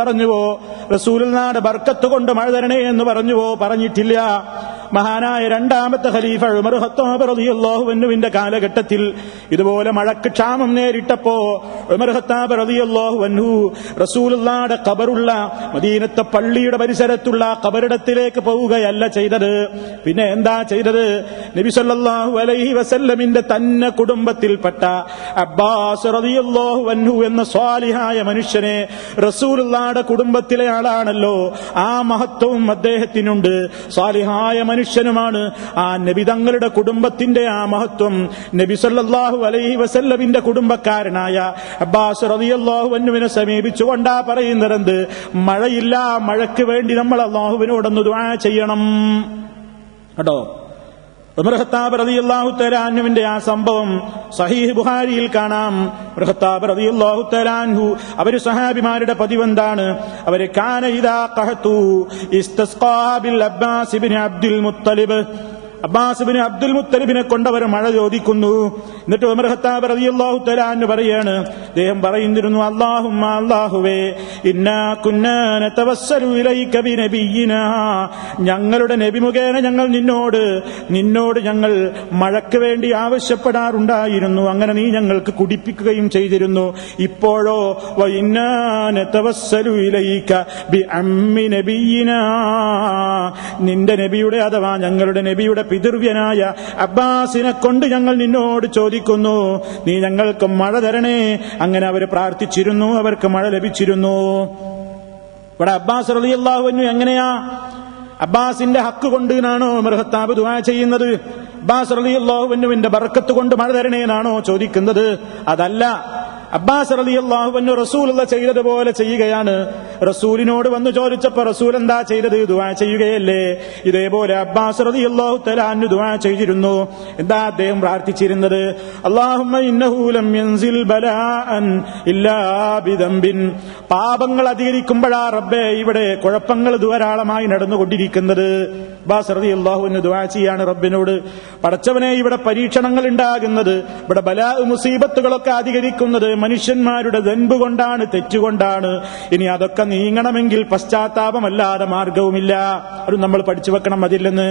പറഞ്ഞുവോ? റസൂലുള്ളാഹിയുടെ ബർക്കത്ത് കൊണ്ട് മഴ തരണേ എന്ന് പറഞ്ഞുവോ? പറഞ്ഞിട്ടില്ല. മഹാനായ രണ്ടാമത്തെ ഖലീഫ ഉമർ ഖത്താബ് റളിയല്ലാഹു അൻഹുവിന്റെ കാലഘട്ടത്തിൽ ഇതുപോലെ മഴക്ക് ക്ഷാമം നേരിട്ടപ്പോ ഉമർ ഖത്താബ് റളിയല്ലാഹു അൻഹു റസൂലുള്ളാഹിയുടെ ഖബറുള്ള മദീനത്തെ പള്ളിയുടെ പരിസരത്തുള്ള ഖബറിടത്തിലേക്ക് പോവുകയല്ല ചെയ്തത്. പിന്നെ എന്താ ചെയ്തത്? നബി സല്ലല്ലാഹു അലൈഹി വസല്ലമിന്റെ തന്നെ കുടുംബത്തിൽപ്പെട്ട അബ്ബാസ് റളിയല്ലാഹു അൻഹു എന്ന സ്വാലിഹായ മനുഷ്യനെ, റസൂലുള്ളാഹിയുടെ കുടുംബത്തിലെ ആളാണല്ലോ, ആ മഹത്വവും അദ്ദേഹത്തിനുണ്ട്. സ്വാലിഹായ മനുഷ്യനുമാണ്. ആ നബി തങ്ങളുടെ കുടുംബത്തിന്റെ ആ മഹത്വം നബി സല്ലല്ലാഹു അലൈഹി വസല്ലമിന്റെ കുടുംബക്കാരനായ അബ്ബാസ് റളിയല്ലാഹു അൻഹുവിനെ സമീപിച്ചുകൊണ്ടാ പറയുന്നത്, മഴയില്ല, മഴയ്ക്ക് വേണ്ടി നമ്മൾ അല്ലാഹുവിനോടൊന്ന് ദുആ ചെയ്യണം കേട്ടോ. ഉമർ ഖത്താബ് റളിയല്ലാഹു തആല അൻഹുവിന്റെ ആ സംഭവം സഹീഹ് ബുഖാരിയിൽ കാണാം. ഉമർ ഖത്താബ് റളിയല്ലാഹു തആല അൻഹു അവര് സഹാബിമാരുടെ പതിവെന്താണ്? അവര് കാന ഇദാ ഖഹതു ഇസ്തസ്ഖാ ബിൽ Abbas ibn Abdul Muttalib, Abbas ibn Abdul മുത്തലിബിനെ കൊണ്ടവർ മഴ ചോദിക്കുന്നു. എന്നിട്ട് ഉമർ ഖത്താബ് റളിയല്ലാഹു തആല അൻഹു പറയാണ്, അദ്ദേഹം പറയുന്നിരുന്നു, അല്ലാഹുമ്മ, അല്ലാഹുവേ, ഇന്നാ കുന്നാ നതവസ്സലു ഇലൈക ബിനബിയിനാ, ഞങ്ങളുടെ നബി മുഖേന ഞങ്ങൾ നിന്നോട് ഞങ്ങൾ മഴയ്ക്ക് വേണ്ടി ആവശ്യപ്പെടാറുണ്ടായിരുന്നു. അങ്ങനെ നീ ഞങ്ങൾക്ക് കുടിപ്പിക്കുകയും ചെയ്തിരുന്നു. ഇപ്പോഴോ വഇന്നാ നതവസ്സലു ഇലൈക ബിഅമ്മി നബിയിനാ, നിന്റെ നബിയുടെ അഥവാ ഞങ്ങളുടെ നബിയുടെ പിതൃവ്യനായ അബ്ബാസിനെ കൊണ്ട് ഞങ്ങൾ നിന്നോട് ചോദിക്കുന്നു, നീ ഞങ്ങൾക്ക് മഴ തരണേ. അങ്ങനെ അവർ പ്രാർത്ഥിച്ചിരുന്നു, അവർക്ക് മഴ ലഭിച്ചിരുന്നു. ഇവിടെ അബ്ബാസ് റളിയല്ലാഹു അൻഹു എങ്ങനെയാ? അബ്ബാസിന്റെ ഹക്ക് കൊണ്ട് എന്നാണോ ഉമർ ഖത്താബ് ദുആ ചെയ്യുന്നത്? അബ്ബാസ് റളിയല്ലാഹു അൻഹുവിന്റെ ബർക്കത്ത് കൊണ്ട് മഴ തരണേ എന്നാണോ ചോദിക്കുന്നത്? അതല്ല. അബ്ബാസ് റളിയല്ലാഹു അൻഹു റസൂലുള്ള ചെയ്തതുപോലെ ചെയ്യുകയാണ്. റസൂലിനോട് വന്ന് ചോദിച്ചപ്പോൾ റസൂൽ എന്താ ചെയ്തത്? ദുആ ചെയ്യുകയല്ലേ. ഇതേപോലെ അബ്ബാസ് റളിയല്ലാഹു തആല അൻഹു ദുആ ചെയ്തിരുന്നു. എന്താ അദ്ദേഹം പ്രാർത്ഥിച്ചിരുന്നത്? അല്ലാഹുമ്മ ഇന്നഹു ലം യൻസിൽ ബലാഅൻ ഇല്ലാ ബിദംബിൻ, പാപങ്ങൾ അധികരിക്കുമ്പോഴാ റബ്ബേ ഇവിടെ കുഴപ്പങ്ങൾ ധാരാളമായി നടന്നുകൊണ്ടിരിക്കുന്നത്. അബ്ബാസ് റളിയല്ലാഹു അൻഹു ദുആ ചെയ്യാണ് റബ്ബിനോട്, പടച്ചവനെ, ഇവിടെ പരീക്ഷണങ്ങൾ ഉണ്ടാകുന്നത്, ഇവിടെ ബലാ മുസീബത്തുകളൊക്കെ അധികരിക്കുന്നത് മനുഷ്യന്മാരുടെ ദൻബ് കൊണ്ടാണ്, തെറ്റുകൊണ്ടാണ്. ഇനി അതൊക്കെ നീങ്ങണമെങ്കിൽ പശ്ചാത്താപമല്ലാതെ മാർഗവുമില്ല. അത് നമ്മൾ പഠിച്ചു വെക്കണം. അതില്ലെന്ന്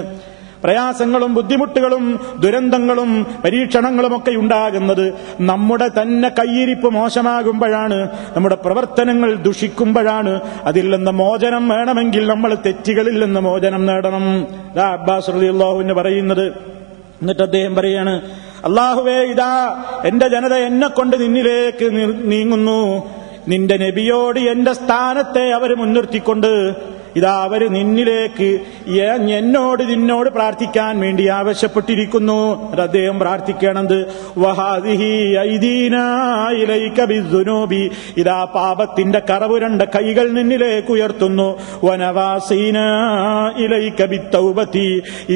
പ്രയാസങ്ങളും ബുദ്ധിമുട്ടുകളും ദുരന്തങ്ങളും പരീക്ഷണങ്ങളും ഒക്കെ ഉണ്ടാകുന്നത് നമ്മുടെ തന്നെ കയ്യിരിപ്പ് മോശമാകുമ്പോഴാണ്, നമ്മുടെ പ്രവർത്തനങ്ങൾ ദുഷിക്കുമ്പോഴാണ്. അതിൽ നിന്ന് മോചനം വേണമെങ്കിൽ നമ്മൾ തെറ്റുകളിൽ നിന്ന് മോചനം നേടണം. അബ്ബാസ് റളിയല്ലാഹു അൻഹു പറയുന്നത്. എന്നിട്ട് അദ്ദേഹം പറയാണ്, അല്ലാഹുവേ, ഇതാ എന്റെ ജനത എന്നെ കൊണ്ട് നിന്നിലേക്ക് നീങ്ങുന്നു. നിന്റെ നബിയോട് എന്റെ സ്ഥാനത്തെ അവർ മുൻനിർത്തിക്കൊണ്ട് ഇതാ അവര് നിന്നിലേക്ക് നിന്നോട് പ്രാർത്ഥിക്കാൻ വേണ്ടി ആവശ്യപ്പെട്ടിരിക്കുന്നു. അത് അദ്ദേഹം പ്രാർത്ഥിക്കണത്, വഹാദിഹി ഐദീനാ ഇലൈക ബിദ്ദുനൂബി, ഇതാ പാപത്തിന്റെ കറപുരണ്ട കൈകൾ നിന്നിലേക്ക് ഉയർത്തുന്നു. വനവാസീനാ ഇലൈക ബിത്തൗബതി,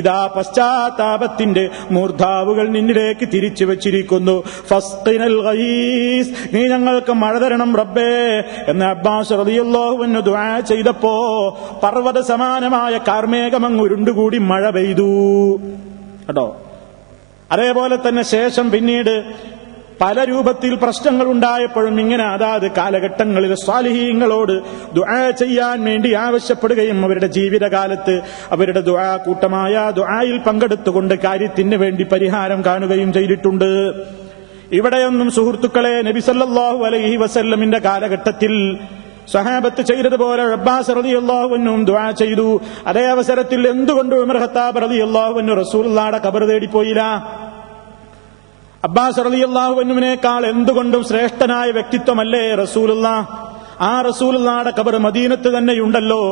ഇതാ പശ്ചാത്താപത്തിന്റെ മൂർധാവുകൾ നിന്നിലേക്ക് തിരിച്ചു വെച്ചിരിക്കുന്നു. ഫസ്ഖിനൽ ഗൈസ്, നീ ഞങ്ങൾക്ക് മഴ തരണം റബ്ബേ എന്ന് അബ്ബാസ് റളിയല്ലാഹു അൻഹു ദുആ ചെയ്തപ്പോ പർവ്വത സമാനമായ കാർമേഘമങ്ങ് ഉരുണ്ടുകൂടി മഴ പെയ്തു കേട്ടോ. അതേപോലെ തന്നെ ശേഷം പിന്നീട് പല രൂപത്തിൽ പ്രശ്നങ്ങൾ ഉണ്ടായപ്പോഴും ഇങ്ങനെ അതാത് കാലഘട്ടങ്ങളിൽ സ്വാലിഹീങ്ങളോട് ദുആ ചെയ്യാൻ വേണ്ടി ആവശ്യപ്പെടുകയും അവരുടെ ജീവിതകാലത്ത് അവരുടെ ദുആ കൂട്ടമായ ദുആയിൽ പങ്കെടുത്തുകൊണ്ട് കാര്യത്തിന് വേണ്ടി പരിഹാരം കാണുകയും ചെയ്തിട്ടുണ്ട്. ഇവിടെയൊന്നും സുഹൃത്തുക്കളെ നബി സല്ലല്ലാഹു അലൈഹി വസല്ലമിന്റെ കാലഘട്ടത്തിൽ സഹാബത്ത് ചെയ്തതുപോലെ അബ്ബാസ് റളിയല്ലാഹു അൻഹു ദുആ ചെയ്തു. അതേ അവസരത്തിൽ എന്തുകൊണ്ട് ഉമർ ഖത്താബ് റളിയല്ലാഹു അൻഹു റസൂലുള്ളാഹിയുടെ ഖബർ തേടിപ്പോയില്ല? അബ്ബാസ് റളിയല്ലാഹു അൻഹുവിനേക്കാൾ എന്തുകൊണ്ടും ശ്രേഷ്ഠനായ വ്യക്തിത്വമല്ലേ റസൂലുള്ളാഹ്? ആ റസൂലുള്ളാഹിയുടെ ഖബർ മദീനത്ത് തന്നെയുണ്ടല്ലോ.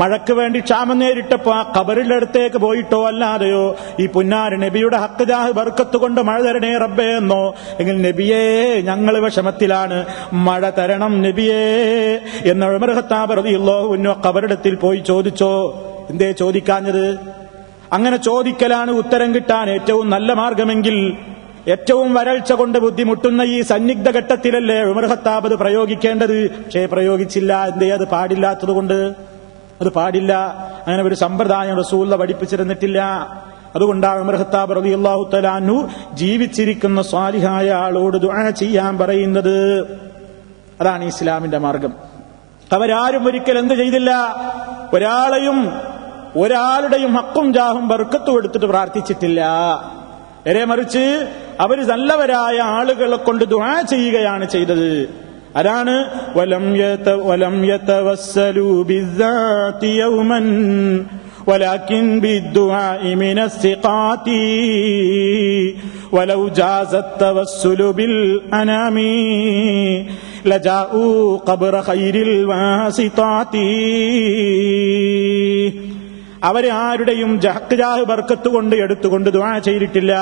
മഴയ്ക്ക് വേണ്ടി ക്ഷാമം നേരിട്ടപ്പോ ആ ഖബറിന്റെ അടുത്തേക്ക് പോയിട്ടോ അല്ലാതെയോ ഈ പുന്നാര നബിയുടെ ഹക്ക് ജാഹ് ബർക്കത്ത് കൊണ്ട് മഴ തരണേ റബ്ബേ എന്നോ, എങ്കിൽ നബിയേ ഞങ്ങൾ വിഷമത്തിലാണ്, മഴ തരണം നബിയേ എന്ന് ഉമർ ഖത്താബ് റളിയല്ലാഹു അൻഹു ഖബറിടത്തിൽ പോയി ചോദിച്ചോ? എന്തേ ചോദിക്കാഞ്ഞത്? അങ്ങനെ ചോദിക്കലാണ് ഉത്തരം കിട്ടാൻ ഏറ്റവും നല്ല മാർഗമെങ്കിൽ. ഏറ്റവും വരൾച്ച കൊണ്ട് ബുദ്ധിമുട്ടുന്ന ഈ സന്നിഗ്ധ ഘട്ടത്തിലല്ലേ ഉമർ ഖത്താബ് അത് പ്രയോഗിക്കേണ്ടത്. പക്ഷേ പ്രയോഗിച്ചില്ല. എന്തേ? അത് പാടില്ലാത്തത് കൊണ്ട്. അത് പാടില്ല. അങ്ങനെ ഒരു സമ്പ്രദായം റസൂലുള്ളാഹി പഠിപ്പിച്ചിരുന്നിട്ടില്ല. അതുകൊണ്ടാണ് ഉമർ ഖത്താബ് റളിയല്ലാഹു തആല അൻഹു ജീവിച്ചിരിക്കുന്ന സ്വാലിഹായ ആളോട് ദുആ ചെയ്യാൻ പറയുന്നത്. അതാണ് ഇസ്ലാമിന്റെ മാർഗം. അവരാരും ഒരിക്കൽ എന്ത് ചെയ്തില്ല? ഒരാളുടെയും ഹക്കും ജാഹും ബർക്കത്തും എടുത്തിട്ട് പ്രാർത്ഥിച്ചിട്ടില്ല. നേരെ മറിച്ച് അവര് നല്ലവരായ ആളുകളെ കൊണ്ട് ദുആ ചെയ്യുകയാണ് ചെയ്തത്. അതാണ് വലം യതവസ്സലു ബിസ്സാതി യൗമൻ വലാകിൻ ബിദ്ദുആഇ മിനസ്സിഖാതി വലൗ ജാസത് തവസ്സുലു ബിൽ അനാമി ലജാഉ ഖബ്റ ഖൈരിൽ വാസിതാതി. അവര് ആരുടെയും ഹക്ക് ജാഹ് ബർക്കത്ത് കൊണ്ട് എടുത്തുകൊണ്ട് ദുആ ചെയ്തിട്ടില്ല.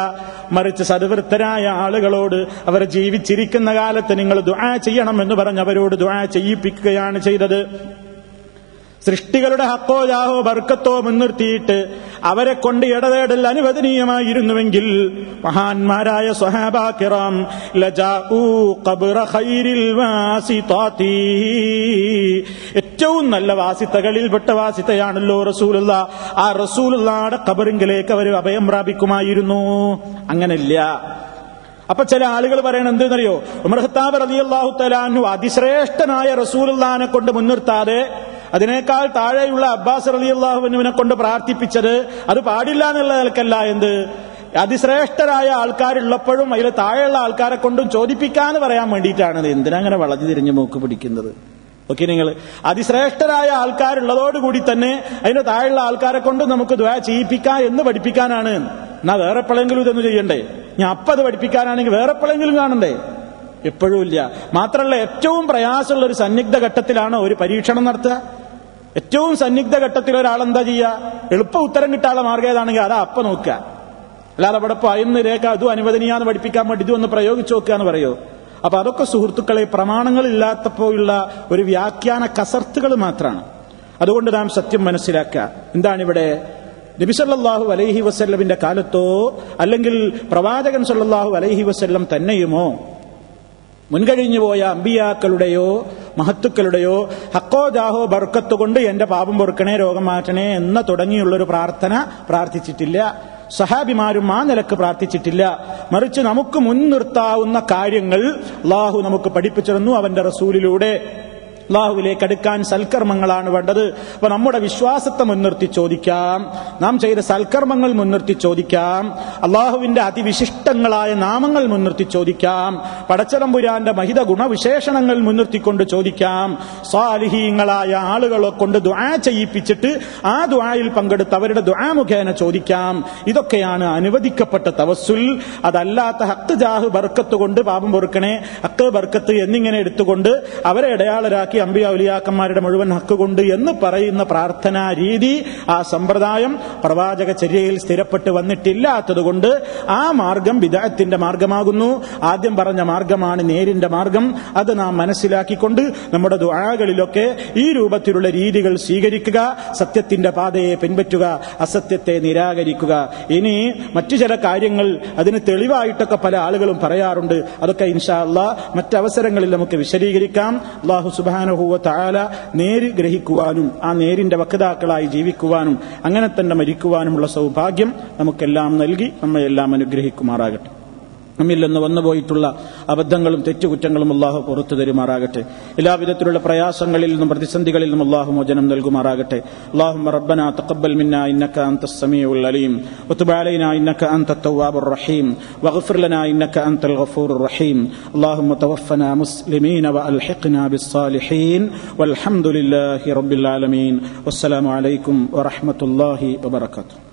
മറിച്ച് സദ്വൃത്തരായ ആളുകളോട് അവർ ജീവിച്ചിരിക്കുന്ന കാലത്ത് നിങ്ങൾ ദുആ ചെയ്യണം എന്ന് പറഞ്ഞ് അവരോട് ദുആ ചെയ്യിപ്പിക്കുകയാണ് ചെയ്തത്. സൃഷ്ടികളുടെ ഹക്കോ ജാഹോ ബർക്കത്തോ മുൻനിർത്തിയിട്ട് അവരെ കൊണ്ട് ഇടതേടൽ അനുവദനീയമായിരുന്നുവെങ്കിൽ മഹാന്മാരായ സ്വഹാബാ കിറാം ലജാഉ ഖബ്റ ഖൈരിൽ വാസിതാതി, ഏറ്റവും നല്ല വാസിത്തകളിൽപ്പെട്ട വാസിത്തയാണല്ലോ റസൂലുള്ളാഹ്. ആ റസൂലുള്ളാഹിയുടെ ഖബറിങ്കിലേക്ക് അവർ അഭയം പ്രാപിക്കുമായിരുന്നു. അങ്ങനെയില്ല. അപ്പൊ ചില ആളുകൾ പറയണത് എന്തെന്നറിയോ? ഉമർ ഖത്താബ് റളിയല്ലാഹു തആല അൻഹു അതിശ്രേഷ്ഠനായ റസൂലുള്ളാഹിനെ കൊണ്ട് മുൻനിർത്താതെ അതിനേക്കാൾ താഴെയുള്ള അബ്ബാസ് റളിയല്ലാഹു അൻഹുവിനെ കൊണ്ട് പ്രാർത്ഥിപ്പിച്ചത് അത് പാടില്ല എന്നുള്ള നിലക്കല്ല. എന്ത് അതിശ്രേഷ്ഠരായ ആൾക്കാരുള്ളപ്പോഴും അതിൽ താഴെയുള്ള ആൾക്കാരെ കൊണ്ടും ചോദിപ്പിക്കാന്ന് പറയാൻ വേണ്ടിയിട്ടാണ്. എന്തിനാ അങ്ങനെ വളഞ്ഞു തിരിഞ്ഞ് മൂക്ക് പിടിക്കുന്നത്? ഓക്കെ, നിങ്ങൾ അതിശ്രേഷ്ഠരായ ആൾക്കാരുള്ളതോടുകൂടി തന്നെ അതിന്റെ താഴെയുള്ള ആൾക്കാരെ കൊണ്ട് നമുക്ക് ദുആ ചെയ്യിപ്പിക്കാം എന്ന് പഠിപ്പിക്കാനാണ്. എന്നാ വേറെ എപ്പോഴെങ്കിലും ഇതൊന്നും ചെയ്യണ്ടേ? ഞാൻ അത് പഠിപ്പിക്കാനാണെങ്കിൽ വേറെ എപ്പോഴെങ്കിലും കാണണ്ടേ? എപ്പോഴും ഇല്ല. മാത്രമല്ല, ഏറ്റവും പ്രയാസമുള്ള ഒരു സന്നിഗ്ധ ഘട്ടത്തിലാണ് ഒരു പരീക്ഷണം നടത്തുക. ഏറ്റവും സന്നിഗ്ധ ഘട്ടത്തിൽ ഒരാളെന്താ ചെയ്യുക? എളുപ്പ ഉത്തരം കിട്ടാനുള്ള മാർഗം ഏതാണെങ്കിൽ അതാ അപ്പ നോക്കുക. അല്ലാതെ അവിടെ ഇന്ന് രേഖ അതും അനുവദനീയാന്ന് പഠിപ്പിക്കാൻ വേണ്ടി ഇതൊന്ന് പ്രയോഗിച്ചു നോക്കുക എന്ന് പറയോ? അപ്പൊ അതൊക്കെ സുഹൃത്തുക്കളെ പ്രമാണങ്ങളില്ലാത്തപ്പോഴുള്ള ഒരു വ്യാഖ്യാന കസർത്തുകൾ മാത്രമാണ്. അതുകൊണ്ട് നാം സത്യം മനസ്സിലാക്കുക. എന്താണിവിടെ? നബി സല്ലല്ലാഹു അലൈഹി വസല്ലമിന്റെ കാലത്തോ അല്ലെങ്കിൽ പ്രവാചകൻ സല്ലല്ലാഹു അലൈഹി വസല്ലം തന്നെയുമോ മുൻകഴിഞ്ഞു പോയ അമ്പിയാക്കളുടെയോ മഹത്തുക്കളുടെയോ ഹക്കോ ജാഹോ ബർക്കത്ത് കൊണ്ട് എന്റെ പാപം പൊറുക്കണേ, രോഗം മാറ്റണേ എന്ന തുടങ്ങിയുള്ളൊരു പ്രാർത്ഥന പ്രാർത്ഥിച്ചിട്ടില്ല. സഹാബിമാരും ആ നിലക്ക് പ്രാർത്ഥിച്ചിട്ടില്ല. മറിച്ച് നമുക്ക് മുൻനിർത്താവുന്ന കാര്യങ്ങൾ അല്ലാഹു നമുക്ക് പഠിപ്പിച്ചിരുന്നു അവന്റെ റസൂലിലൂടെ. അല്ലാഹുവിലേക്ക് അടുക്കാൻ സൽക്കർമ്മങ്ങളാണ് വേണ്ടത്. അപ്പൊ നമ്മുടെ വിശ്വാസത്തെ മുൻനിർത്തി ചോദിക്കാം, നാം ചെയ്ത സൽക്കർമ്മങ്ങൾ മുൻനിർത്തി ചോദിക്കാം, അല്ലാഹുവിന്റെ അതിവിശിഷ്ടങ്ങളായ നാമങ്ങൾ മുൻനിർത്തി ചോദിക്കാം, പടച്ചതമ്പുരാന്റെ മഹിത ഗുണവിശേഷണങ്ങൾ മുൻനിർത്തിക്കൊണ്ട് ചോദിക്കാം, സാലിഹീങ്ങളായ ആളുകളെ കൊണ്ട് ദുആ ചെയ്യിപ്പിച്ചിട്ട് ആ ദുആയിൽ പങ്കെടുത്ത് അവരുടെ ദുആ മുഖേന ചോദിക്കാം. ഇതൊക്കെയാണ് അനുവദിക്കപ്പെട്ട തവസ്സുൽ. അതല്ലാത്ത ഹക്ക് ജാഹ് ബർക്കത്ത് കൊണ്ട് പാപം പൊറുക്കണേ, ഹക്ക് ബർക്കത്ത് എന്നിങ്ങനെ എടുത്തുകൊണ്ട് അവരെ ഇടയാളരാക്കി അമ്പിയ ഔലിയാക്കന്മാരുടെ മുഴുവൻ ഹക്ക് കൊണ്ട് എന്ന് പറയുന്ന പ്രാർത്ഥനാ രീതി, ആ സമ്പ്രദായം പ്രവാചക ചര്യയിൽ സ്ഥിരപ്പെട്ട് വന്നിട്ടില്ലാത്തതുകൊണ്ട് ആ മാർഗം ബിദ്അത്തിന്റെ മാർഗമാകുന്നു. ആദ്യം പറഞ്ഞ മാർഗമാണ് നേരിന്റെ മാർഗം. അത് നാം മനസ്സിലാക്കിക്കൊണ്ട് നമ്മുടെ ദുആകളിലൊക്കെ ഈ രൂപത്തിലുള്ള രീതികൾ സ്വീകരിക്കുക, സത്യത്തിന്റെ പാതയെ പിൻപറ്റുക, അസത്യത്തെ നിരാകരിക്കുക. ഇനി മറ്റു ചില കാര്യങ്ങൾ അതിന് തെളിവായിട്ടൊക്കെ പല ആളുകളും പറയാറുണ്ട്. അതൊക്കെ ഇൻഷാ അല്ലാഹ് മറ്റവസരങ്ങളിൽ നമുക്ക് വിശദീകരിക്കാം. അല്ലാഹു സുബ്ഹാനഹു വ തആല നേര് ഗ്രഹിക്കുവാനും ആ നേരിന്റെ വക്താക്കളായി ജീവിക്കുവാനും അങ്ങനെ തന്നെ മരിക്കുവാനുമുള്ള സൗഭാഗ്യം നമുക്കെല്ലാം നൽകി നമ്മയെല്ലാം അനുഗ്രഹിക്കുമാറാകട്ടെ. നമ്മിൽ നിന്ന് വന്നുപോയിട്ടുള്ള അബദ്ധങ്ങളും തെറ്റുകുറ്റങ്ങളും അല്ലാഹു പുറത്തു തരുമാറാകട്ടെ. എല്ലാവിധത്തിലുള്ള പ്രയാസങ്ങളിൽ നിന്നും പ്രതിസന്ധികളിൽ നിന്നും അല്ലാഹു മോചനം നൽകുമാറാകട്ടെ. അല്ലാഹുമ്മ റബ്ബനാ തഖബ്ബൽ മിന്നാ ഇന്നക അൻതസ് സമീഉൽ അലീം വതുബ് അലൈനാ ഇന്നക അൻതത് തവ്വാബുർ റഹീം വഗ്ഫിർ ലനാ ഇന്നക അൻതൽ ഗഫൂറുർ റഹീം. അല്ലാഹുമ്മ തവഫനാ മുസ്ലിമീന വഅൽഹിഖ്നാ ബിസ്സാലിഹീൻ വൽഹംദുലില്ലാഹി റബ്ബിൽ ആലമീൻ. വസ്സലാമു അലൈക്കും വറഹ്മത്തുള്ളാഹി വബറകാതുഹു.